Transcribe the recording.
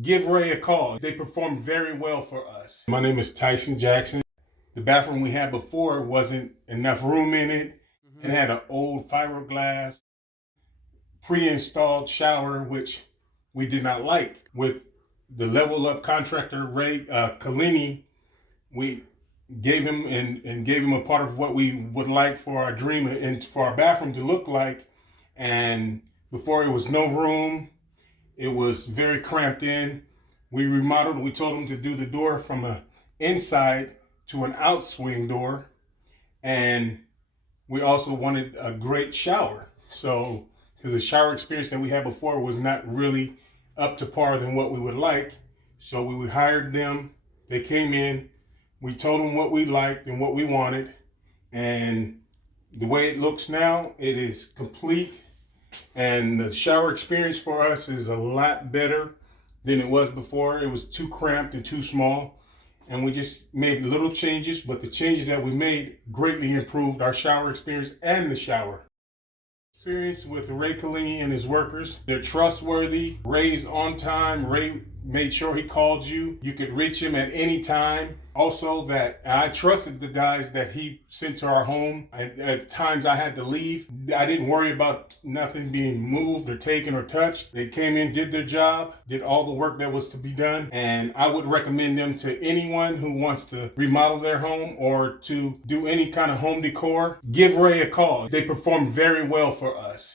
Give Ray a call. They performed very well for us. My name is Tyson Jackson. The bathroom we had before wasn't enough room in it. It had an old fiberglass pre-installed shower, which we did not like. With the Level Up Contractor, Ray Kalini, we gave him and gave him a part of what we would like for our dream and for our bathroom to look like. And before, it was no room. It was very cramped in. We remodeled. We told him to do the door from an inside to an outswing door. And we also wanted a great shower. So, because the shower experience that we had before was not really up to par than what we would like. So we hired them. They came in. We told them what we liked and what we wanted. And the way it looks now, it is complete. And the shower experience for us is a lot better than it was before. It was too cramped and too small. And we just made little changes, but the changes that we made greatly improved our shower experience and the shower. Experience with Ray Kalini and his workers. They're trustworthy. Ray's on time. Ray made sure he called you. You could reach him at any time. Also, that I trusted the guys that he sent to our home. At times I had to leave. I didn't worry about nothing being moved or taken or touched. They came in, did their job, did all the work that was to be done. And I would recommend them to anyone who wants to remodel their home or to do any kind of home decor. Give Ray a call. They perform very well for us.